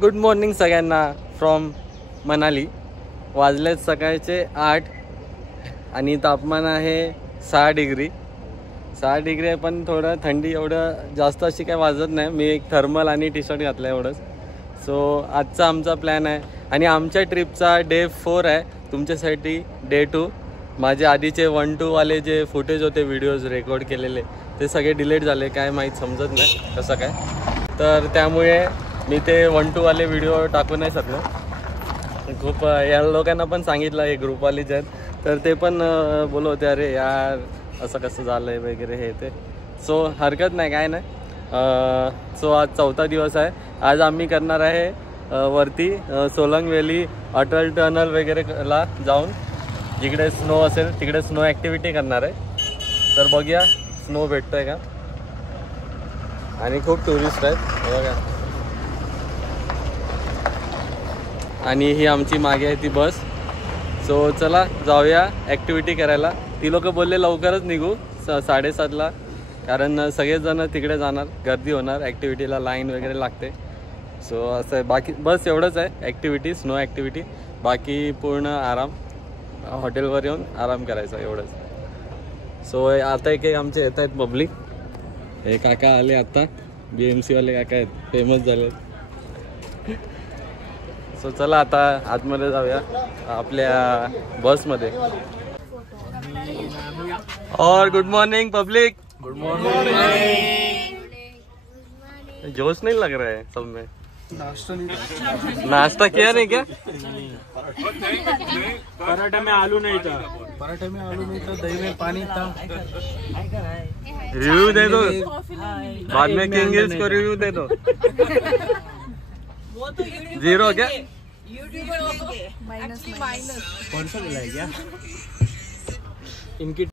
Good morning सगळ्यांना from Manali. वाजलेत सकाळचे 8 आणि तापमान आहे 6 डिग्री. 6 डिग्री आहे पण थोडं थंडी एवढं जास्त अशी काय वाजत नाही. मी एक थर्मल आणि टी शर्ट घातलं आहे एवढंच. सो आजचा आमचा प्लॅन आहे आणि आमच्या ट्रिपचा डे 4 आहे. तुमच्यासाठी डे 2. माझे आधीचे 1-2 वाले जे फुटेज होते व्हिडिओज रेकॉर्ड केलेले ते सगळे डिलीट झाले. काय माहीत समजत नाही कसं काय. तर त्यामुळे मी ते 1-2 वाले व्हिडिओ टाकू नाही शकलो. खूप या लोकांना पण सांगितलं हे ग्रुपवालीच आहेत तर ते पण बोलत होते अरे यार असं कसं झालं आहे वगैरे हे ते. सो हरकत नाही काय नाही. सो आज 4था दिवस आहे. आज आम्ही करणार आहे वरती सोलंग व्हॅली अटल टनल वगैरेला जाऊन जिकडे स्नो असेल तिकडे स्नो ॲक्टिव्हिटी करणार आहे. तर बघूया स्नो भेटतोय का. आणि खूप टुरिस्ट आहेत बघा. आणि ही आमची मागे आहे ती बस. सो चला जाऊया ॲक्टिव्हिटी करायला. ती लोक बोलले लवकरच निघू 7:30ला कारण सगळेजण तिकडे जाणार, गर्दी होणार, ॲक्टिव्हिटीला लाईन वगैरे लागते. सो असं आहे. बाकी बस एवढंच आहे ॲक्टिव्हिटी, स्नो ॲक्टिव्हिटी. बाकी पूर्ण आराम, हॉटेलवर येऊन आराम करायचा एवढंच. सो आता एक आमचे येत आहेत पब्लिक. हे काका आले आता, BMC वाले काका आहेत, फेमस झाले. सो चला आता आतमध्ये जाऊया आपल्या बसमध्ये. और good morning public. Good morning. जोश नहीं लग रहा है सब में. नाश्ता किया नहीं क्या. पराठा में आलू नहीं था. पराठे में आलू नहीं था, दही में पानी था. रिव्यू दे दो बाद में किंग्स को रिव्यू दे दो. 0 क्या माइनस कौन सा मिला है क्या इनकी.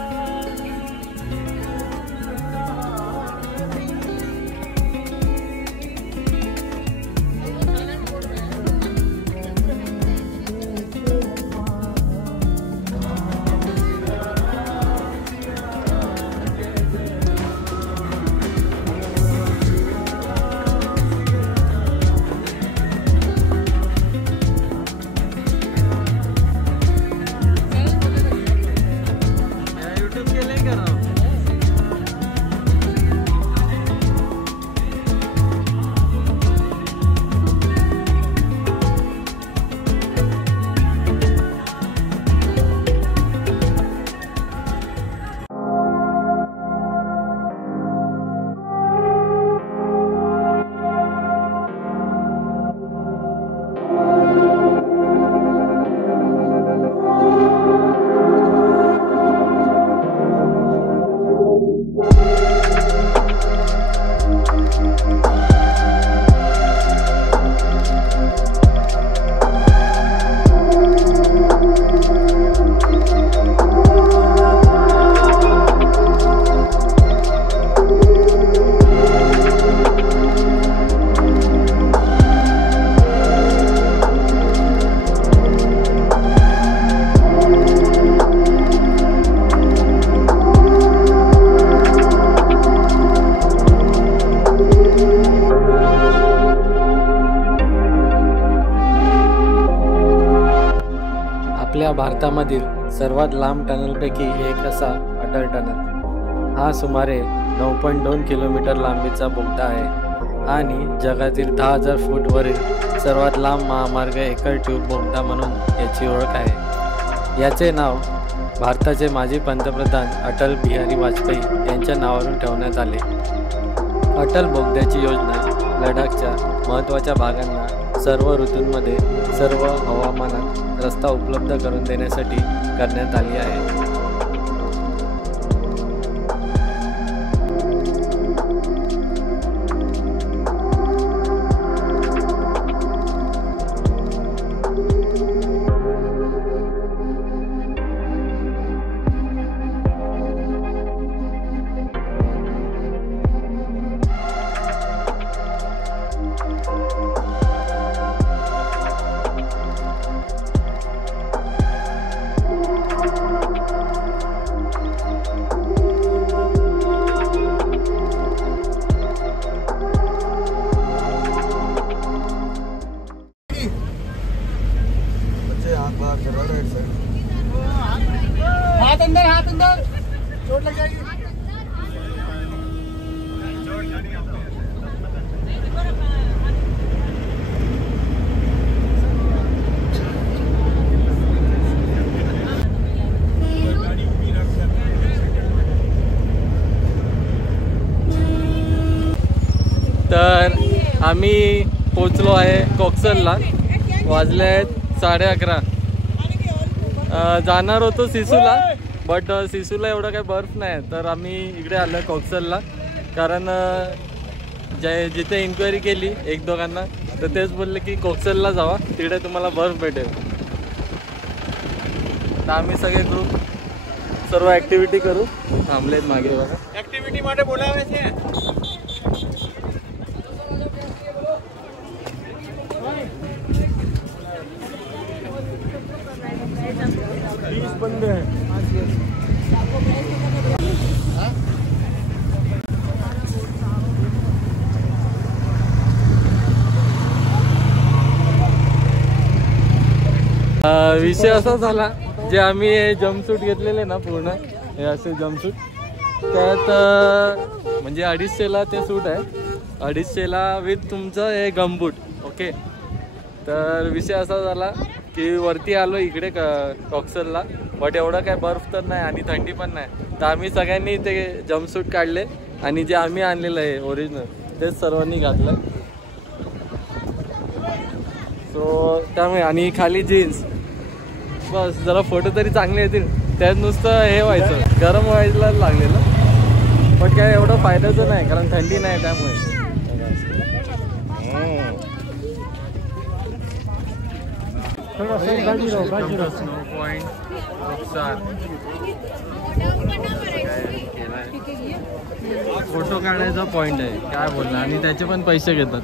आपल्या भारतामधील सर्वात लांब टनलपैकी एक असा अटल टनल. हा सुमारे 9.2 किलोमीटर लांबीचा बोगदा आहे आणि जगातील 10,000 फूटवरील सर्वात लांब महामार्ग एकल ट्यूब बोगदा म्हणून याची ओळख आहे. याचे नाव भारताचे माजी पंतप्रधान अटल बिहारी वाजपेयी यांच्या नावावरून ठेवण्यात आले. अटल बोगद्याची योजना लडाखच्या महत्त्वाच्या भागांना सर्व ऋतूंमध्ये सर्व हवामानात रस्ता उपलब्ध करून देण्यासाठी करण्यात आली आहे. हाथ अंदर चोट लग जाएगी। तर आम्ही पोचलो आहे कोक्सलला, वाजले आहेत 11:30. जाणार होतो सिसूला, बट सिसूला एवढं काही बर्फ नाही, तर आम्ही इकडे आलो कोक्सलला. कारण जिथे इन्क्वायरी केली एक दोघांना, तर तेच बोलले की कोक्सलला जावा, तिकडे तुम्हाला बर्फ भेटेल. तर आम्ही सगळे ग्रुप सर्व ॲक्टिव्हिटी करू थांबलेत मागे बघा. ऍक्टिव्हिटी માટે બોલાવે છે. 20 बंदे हैं. विषय असा झाला, जे आम्ही हे जम्पसूट घेतलेले ना पूर्ण हे असे जम्पसूट, त्यात म्हणजे 250ला ते सूट आहे, 250ला विथ तुमचं हे गमबूट. ओके, तर विषय असा झाला की वरती आलो इकडे कोक्सलला, बट एवढं काय बर्फ तर नाही आणि थंडी पण नाही. तर आम्ही सगळ्यांनी ते जम्पसूट काढले आणि जे आम्ही आणलेलं आहे ओरिजिनल तेच सर्वांनी घातलं. सो त्यामुळे आणि खाली जीन्स, बस जरा फोटो तरी चांगले येतील. त्यात नुसतं हे व्हायचं, गरम व्हायला लागलेलं, पण काय एवढं फायद्याचं नाही कारण थंडी नाही त्यामुळे. स्नो पॉइंट फोटो काढायचा पॉइंट आहे, काय बोलणार, आणि त्याचे पण पैसे घेतात.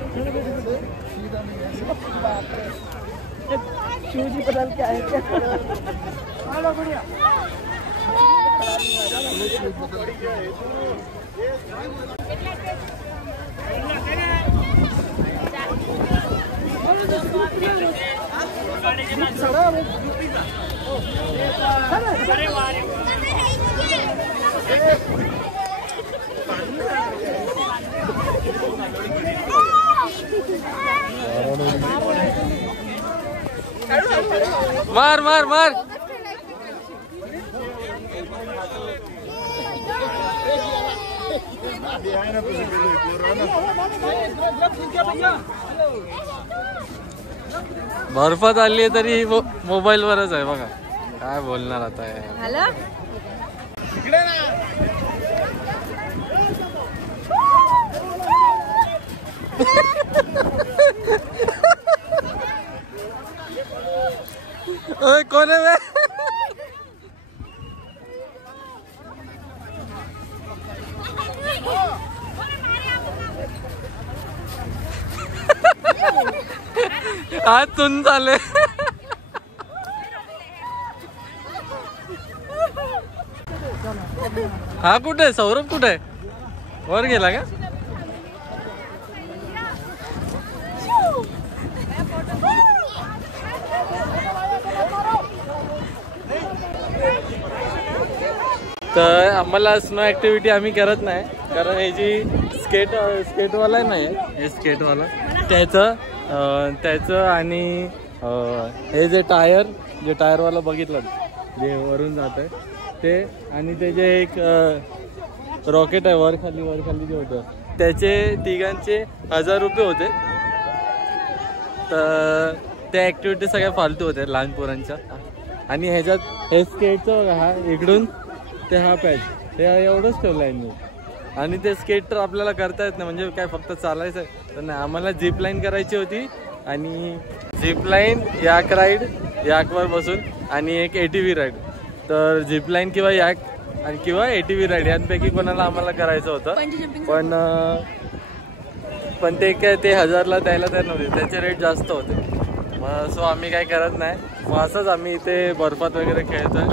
मार मार मार. बर्फात आली आहे तरी मोबाईल वरच आहे बघा, काय बोलणार आता. ओए कोण आहे? आज तुन चाले. हा कुठे आहे? सौरभ कुठे आहे? वर गेला का? तर आम्हाला स्नो ॲक्टिव्हिटी आम्ही करत नाही, कारण हे जी स्केटवाला नाही आहे, हे स्केटवाला त्याचं आणि हे जे टायरवाला बघितलं जे वरून जात आहे ते, आणि ते जे एक रॉकेट आहे वर खाली जे होतं त्याचे तिघांचे 1000 रुपये होते. तर त्या ॲक्टिव्हिटी सगळ्या फालतू होत्या लहान पोरांच्या. आणि ह्याच्यात हे स्केटचं हा इकडून ते हा पॅच हे एवढंच ठेवलं आहे मी. आणि ते स्केट तर आपल्याला करता येत नाही, म्हणजे काय फक्त चालायचं आहे तर नाही. आम्हाला झिप लाईन करायची होती, आणि झिप लाईन, याक राईड, याकवर बसून, आणि एक ATV राईड. तर झिप लाईन किंवा याक आणि किंवा ATV राईड यांपैकी कोणाला आम्हाला करायचं होतं. पण ते काय ते 1000ला द्यायला तयार नव्हते, त्याचे रेट जास्त होते. मग सो आम्ही काय करत नाही. मग असंच आम्ही इथे बर्फात वगैरे खेळतोय,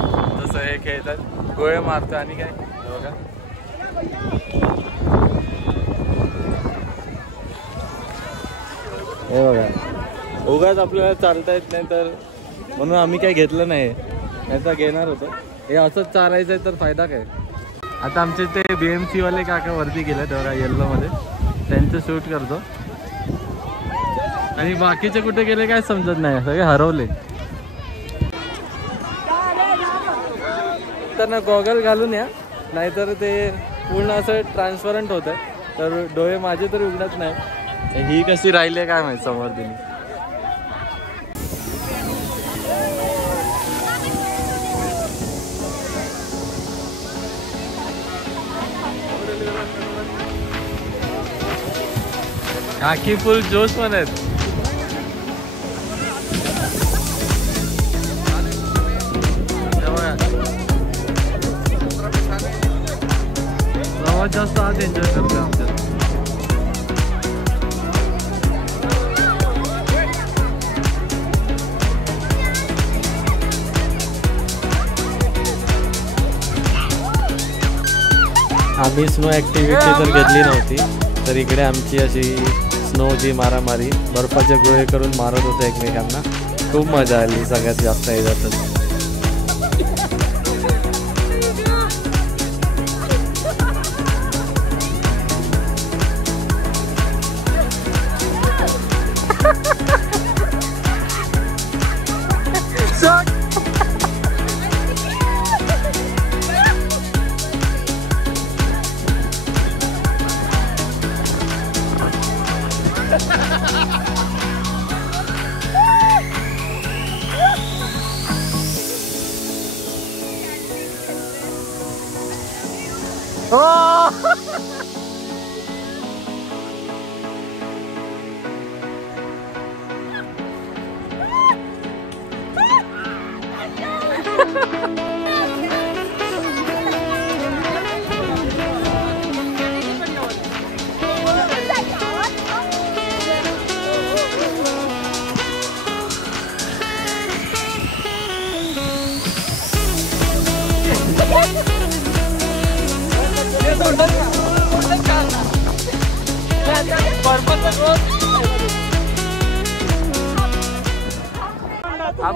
जसं हे खेळतात, गोळे मारतो आणि काय बघा. हे बघा, उगाच आपल्याला चालता येत नाही तर म्हणून आम्ही काही घेतलं नाही. याचा घेणार होतो, हे असंच चालायचं आहे तर फायदा काय. आता आमचे ते BMC वाले काका वरती गेले तेव्हा येल्लो मध्ये, त्यांचं शूट करतो. आणि बाकीचे कुठे गेले काय समजत नाही, सगळे हरवले. तर ना गॉगल घालून या, नाहीतर ते पूर्ण असं ट्रान्सपरंट होतं, तर डोळे माझे तर उघडत नाही. ही कशी राहिली काय माहिती समोर तिने. काकी फुल जोश पण आहेत. सर्वात जास्त आज एन्जॉय करतो आमच्यात. आम्ही स्नो ॲक्टिव्हिटी तर घेतली नव्हती, तर इकडे आमची अशी स्नोची मारामारी, बर्फाचे गोळे करून मारत होते एकमेकांना. खूप मजा आली सगळ्यात जास्त ह्याच्यातच.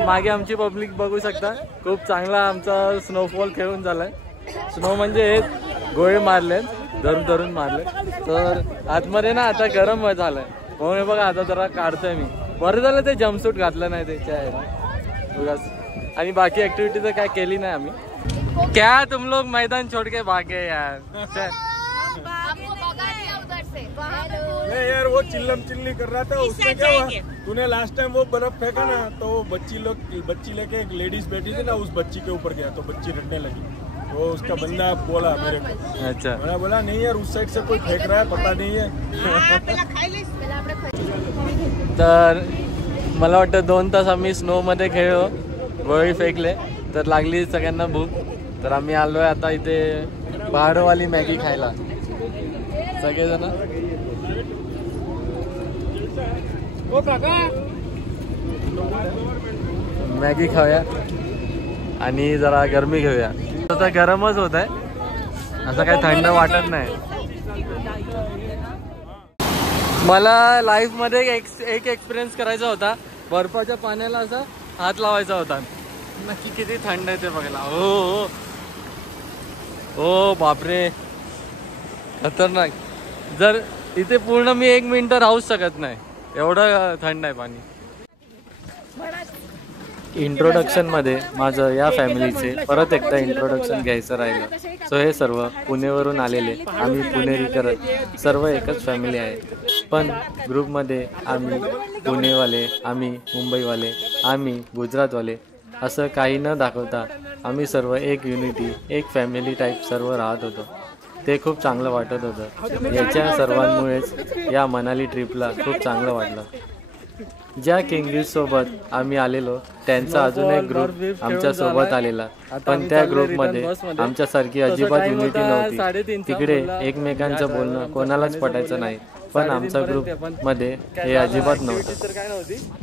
मागे आमची पब्लिक बघू शकता, खूप चांगला आमचा स्नोफॉल खेळून झालाय. स्नो म्हणजे हे गोळे मारले, धरून धरून मारले. तर आतमध्ये ना आता गरम झालंय, म्हणून बघा आता जरा काढतोय मी. बरं झालं ते जम्पसूट घातलं नाही त्याच्या. आणि बाकी ऍक्टिव्हिटी तर काय केली नाही आम्ही. क्या तुम लोग मैदान छोड़ के भागे यार. नहीं यार वो चिल्लम चिल्ली कर रहा था, उसमें क्या हुआ, तूने लास्ट टाइम वो बर्फ फेंका ना, तो वो बच्ची लेके एक लेडीज बैठी थी ना, उस बच्ची के ऊपर गया तो बच्ची रटने लगी. तो उसका बंदा बोला मेरे को, अच्छा मैंने बोला नहीं यार उस साइड से कोई फेंक रहा है, पता नहीं है. तर मला वाटतं 2 तास आम्ही स्नो मध्ये खेळलो, गोळी फेकले, तर लागली सगळ्यांना भूक. तर आम्ही आलोय आता इथे पहाडवाली मॅगी खायला सगळेजण. मॅगी खाऊया आणि जरा गरमी घेऊया. आता गरमच होत आहे, असं काही थंड वाटत नाही. मला लाईफ मध्ये एक एक्सपिरियन्स करायचा होता, बर्फाच्या पाण्याला असा हात लावायचा होता. नक्की किती थंड आहे ते बघायला. हो हो बापरे, खतरनाक. जर इथे पूर्ण मी 1 मिनिट राहूच शकत नाही, एवढं थंड आहे पाणी. इंट्रोडक्शनमध्ये माझं या फॅमिलीचे परत एकदा इंट्रोडक्शन घ्यायचं राहिलं. सो हे सर्व पुणेवरून आलेले, आम्ही पुणेरी करत सर्व एकच फॅमिली आहे. पण ग्रुपमध्ये आम्ही पुणेवाले, आम्ही मुंबईवाले, आम्ही गुजरातवाले असं काही न दाखवता आम्ही सर्व एक युनिटी, एक फॅमिली टाईप सर्व राहत होतो. ते खूप चांगलं वाटत होतं. याच्या सर्वांमुळेच या मनाली ट्रिपला खूप चांगलं वाटलं. ज्या किंगीज सोबत आम्ही आलेलो त्यांचा अजून एक ग्रुप आमच्या सोबत आलेला, पण त्या ग्रुपमध्ये आमच्यासारखी अजिबात युनिटी नव्हती. तिकडे एकमेकांचं बोलणं कोणालाच पटायचं नाही, पण आमच्या ग्रुप मध्ये हे अजिबात नव्हतं.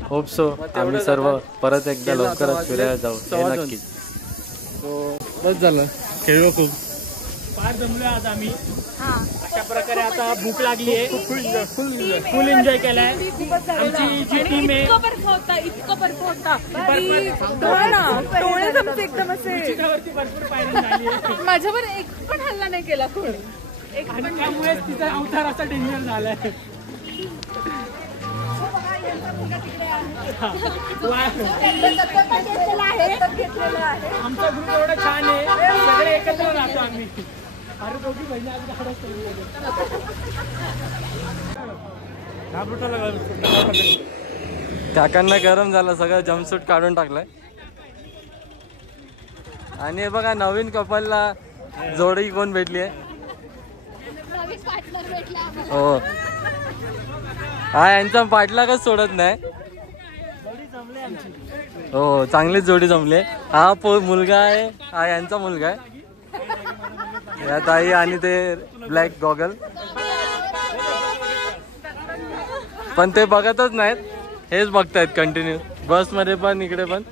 होप सो आम्ही सर्व परत एकदा लवकरच फिरायला जाऊ, हे नक्कीच. बस झालं, खेळलो खूप. पार जमलोय आज आम्ही. अशा प्रकारे आता भूक लागली आहे, फुल एन्जॉय केलाय. आमची जी टीम आहे इतकं बर्फ होता भरपूर पायऱ्या झाली आहे. माझ्यावर एक पण हल्ला नाही केला कोणी. आणि त्यामुळे तिचा अवतार असा डेंजर झालाय. आमचा ग्रुप एवढा छान आहे, सगळे एकत्र राहतो आम्ही. अरे दोघी बहिणी काकांना गरम झालं, सगळं जम्पसूट काढून टाकलंय. आणि हे बघा नवीन कपलला जोडी कोण भेटली आहे. हो हा यांचा पाठलागच सोडत नाही. हो चांगलीच जोडी जमली. हा मुलगा आहे, हा यांचा मुलगा आहे. या ताई आणि ते ब्लॅक गॉगल. पण ते बघतच नाहीत, हेच बघतायत कंटिन्यू बस मध्ये पण इकडे पण.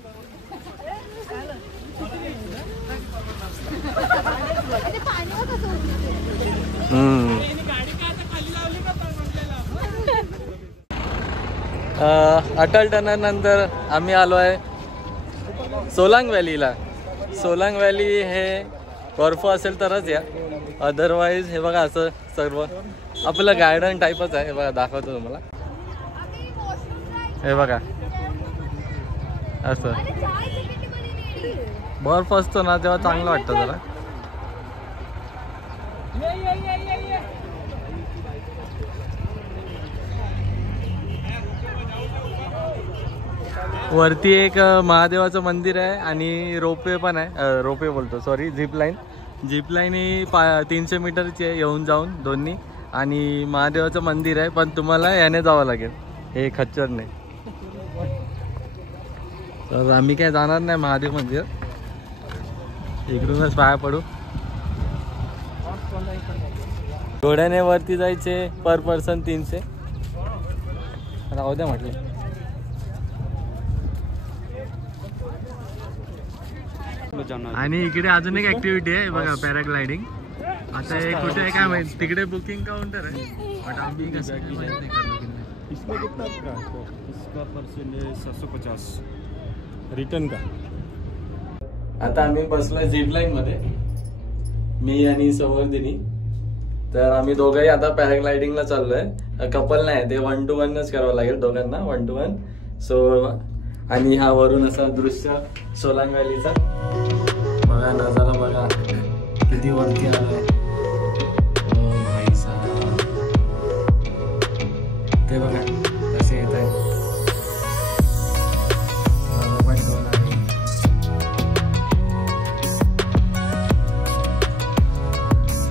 अटल टनल नंतर आम्ही आलो आहे सोलांग व्हॅलीला. सोलांग व्हॅली हे बर्फ असेल तरच या, अदरवाईज हे बघा असं सर्व आपलं गार्डन टाईपच आहे. हे बघा दाखवतो तुम्हाला. हे बघा असं बर्फ असतो ना तेव्हा चांगलं वाटतं जरा. वरती एक महादेवाचं मंदिर आहे आणि रोपवे पण आहे. रोपवे बोलतो सॉरी, झिप लाईन ही 300 मीटरची आहे येऊन जाऊन दोन्ही. आणि महादेवाचं मंदिर आहे, पण तुम्हाला याने जावं लागेल, हे खच्चरने. तर आम्ही काय जाणार नाही महादेव मंदिर, इकडूनच पाया पडू. घोड्याने वरती जायचे पर पर्सन 300. राहू द्या म्हटलं. आणि इकडे अजून एक ऍक्टिव्हिटी आहे बघा, पॅराग्लायडिंग. आता हे कुठे आहे काय माहिती, तिकडे बुकिंग काउंटर आहे. बट आम्ही कसं रिटर्न का. आता आम्ही बसलोय झिप लाईन मध्ये, मी आणि संवर्धिनी. तर आम्ही दोघंही आता पॅराग्लायडिंगला चाललोय. कपल नाही, ते 1 to 1च करावं लागेल दोघांना, 1 to 1. सो आणि हा वरून असा दृश्य सोलांग व्हॅलीचा बघा, नजारा बघा किती वरती आलाय. भाई साहब ते बघा कसे येत आहे.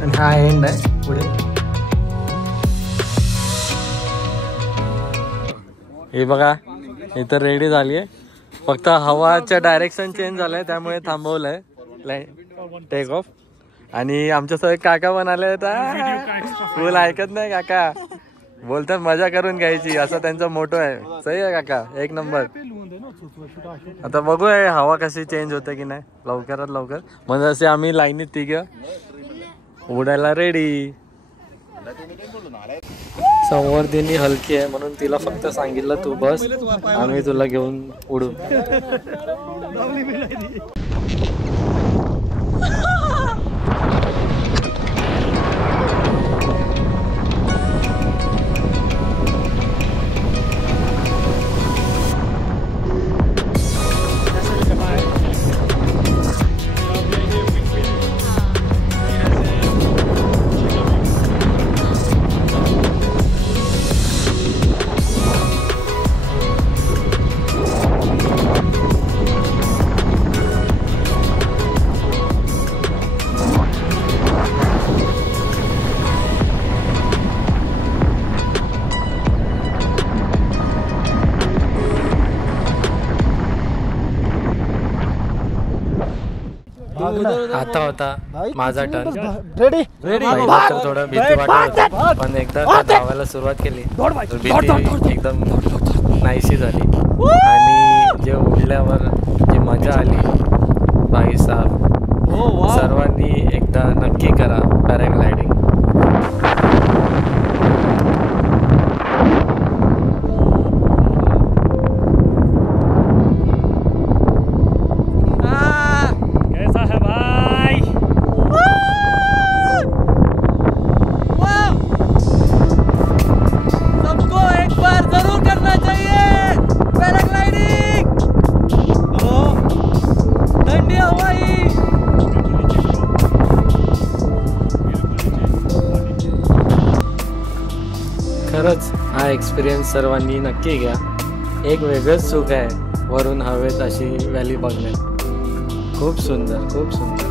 आणि हा एंड आहे पुढे. हे बघा इथं रेडी झाली आहे, फक्त हवाच्या डायरेक्शन चेंज झालंय त्यामुळे थांबवलंय टेक ऑफ. आणि आमच्यासोबत काका पण आले, फुल ऐकत नाही काका, बोलतात मजा करून घ्यायची, असं त्यांचा मोटो आहे. सही आहे काका, एक नंबर. आता बघूया हवा कशी चेंज होते की नाही लवकरात लवकर. म्हणजे असे आम्ही लाईनीत तिघं उडायला रेडी. संवर्धिनी हलकी आहे म्हणून तिला फक्त सांगितलं तू बस, आम्ही तुला घेऊन उडू. आता होता माझा टर्न. रेडी तर थोडं भीती वाटत होती, पण एकदा धावायला सुरुवात केली भीती एकदम नाहीशी झाली. आणि जे उडल्यावर जी मजा आली भाई साहब, सर्वांनी एकदा नक्की करा पॅराग्लायडिंग. खरंच हा एक्सपिरियन्स सर्वांनी नक्की घ्या. एक वेगळंच सुख आहे वरून हवेत अशी व्हॅली बघण्यात. खूप सुंदर, खूप सुंदर.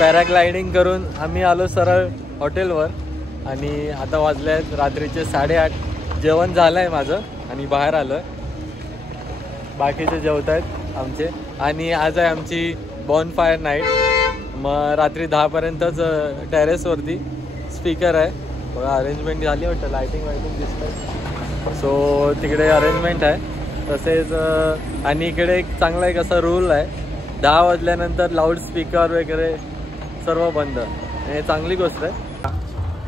पॅराग्लायडिंग करून आम्ही आलो सरळ हॉटेलवर आणि आता वाजले आहेत रात्रीचे 8:30. जेवण झालं आहे माझं आणि बाहेर आलो आहे. बाकीचे जेवत आहेत आमचे. आणि आज आहे आमची बॉनफायर नाईट. मग रात्री 10पर्यंतच टेरेसवरती स्पीकर आहे बघा. अरेंजमेंट झाली वाटतं. लायटिंग दिसतं. सो तिकडे अरेंजमेंट आहे तसेच. आणि इकडे एक चांगला एक असा रूल आहे 10 वाजल्यानंतर लाऊडस्पीकर वगैरे सर्व बंद. हे चांगली गोष्ट आहे.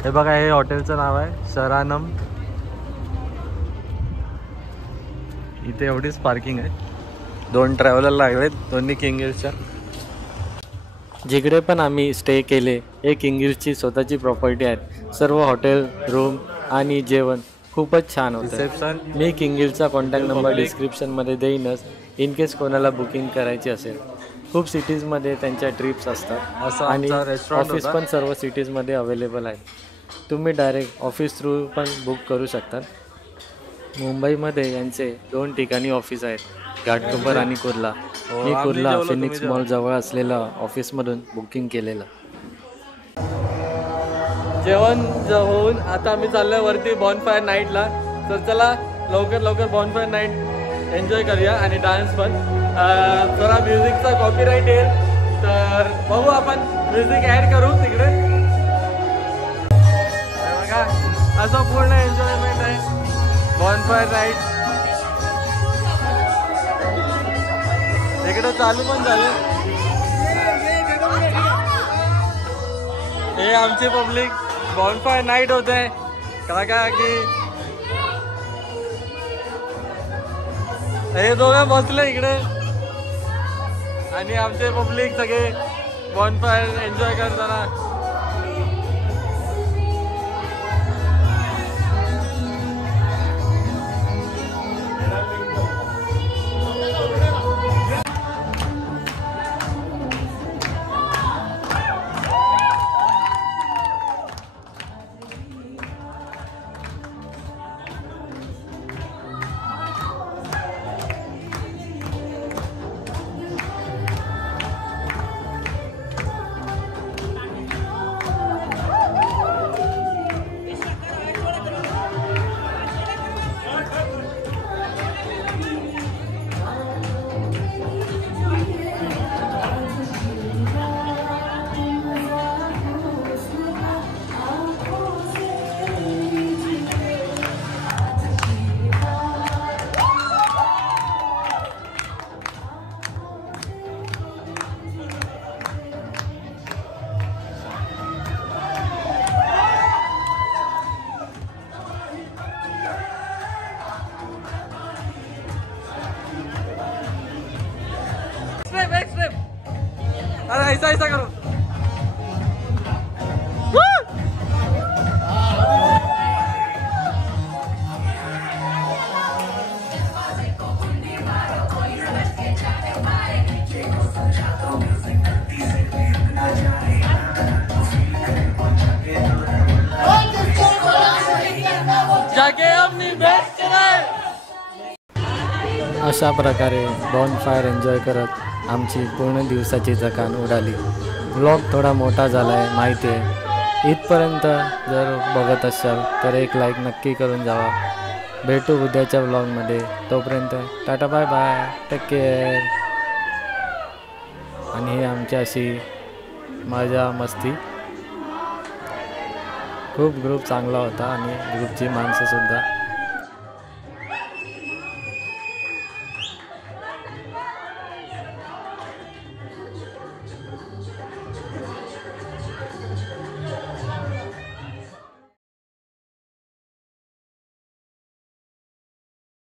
हे बघा हे हॉटेलचं नाव आहे शरानम. इथे एवढीच पार्किंग आहे. 2 ट्रॅव्हलर लागलेत दोन्ही किंगगिरच्या. जिकडे पण आम्ही स्टे केले हे किंगगिरची स्वतःची प्रॉपर्टी आहे. सर्व हॉटेल रूम आणि जेवण खूपच छान होतं. मी किंगगिरचा कॉन्टॅक्ट नंबर डिस्क्रिप्शनमध्ये देईनच इन केस कोणाला बुकिंग करायची असेल. खूप सिटीजमध्ये त्यांच्या ट्रिप्स असतात आणि ऑफिस पण सर्व सिटीजमध्ये अवेलेबल आहे. तुम्ही डायरेक्ट ऑफिस थ्रू पण बुक करू शकतात. मुंबईमध्ये यांचे 2 ठिकाणी ऑफिस आहेत घाटकोपर आणि कुर्ला. मी कुर्ला फिनिक्स मॉल जवळ असलेल्या ऑफिसमधून बुकिंग केलेलं. जेवण होऊन आता आम्ही चाललोय वरती बॉनफायर नाईटला. तर चला लवकर बॉनफायर नाईट एन्जॉय करूया आणि डान्स पण. जरा म्युझिकचा कॉपीराईट येईल तर बघू आपण म्युझिक ॲड करू तिकडे. बघा असं पूर्ण एन्जॉयमेंट आहे बॉनफायर नाईट. इकडे चालू पण झालं. हे आमची पब्लिक बॉनफायर नाईट होत आहे का की हे दोघं बसले इकडे आणि आमचे पब्लिक सगळे बॉनफायर एन्जॉय करताना. ऐसा ऐसा करो. अशा प्रकारे बॉनफायर एन्जॉय करत आमची पूर्ण दिवसाची थकान उडाली. व्लॉग थोडा मोठा झाला आहे माहिती आहे. इथपर्यंत जर बघत असाल तर एक लाईक नक्की करून जावा. भेटू उद्याच्या व्लॉगमध्ये. तोपर्यंत tata bye bye, take care. आणि ही आमची अशी मजा मस्ती. खूप ग्रुप चांगला होता आणि ग्रुपची माणसंसुद्धा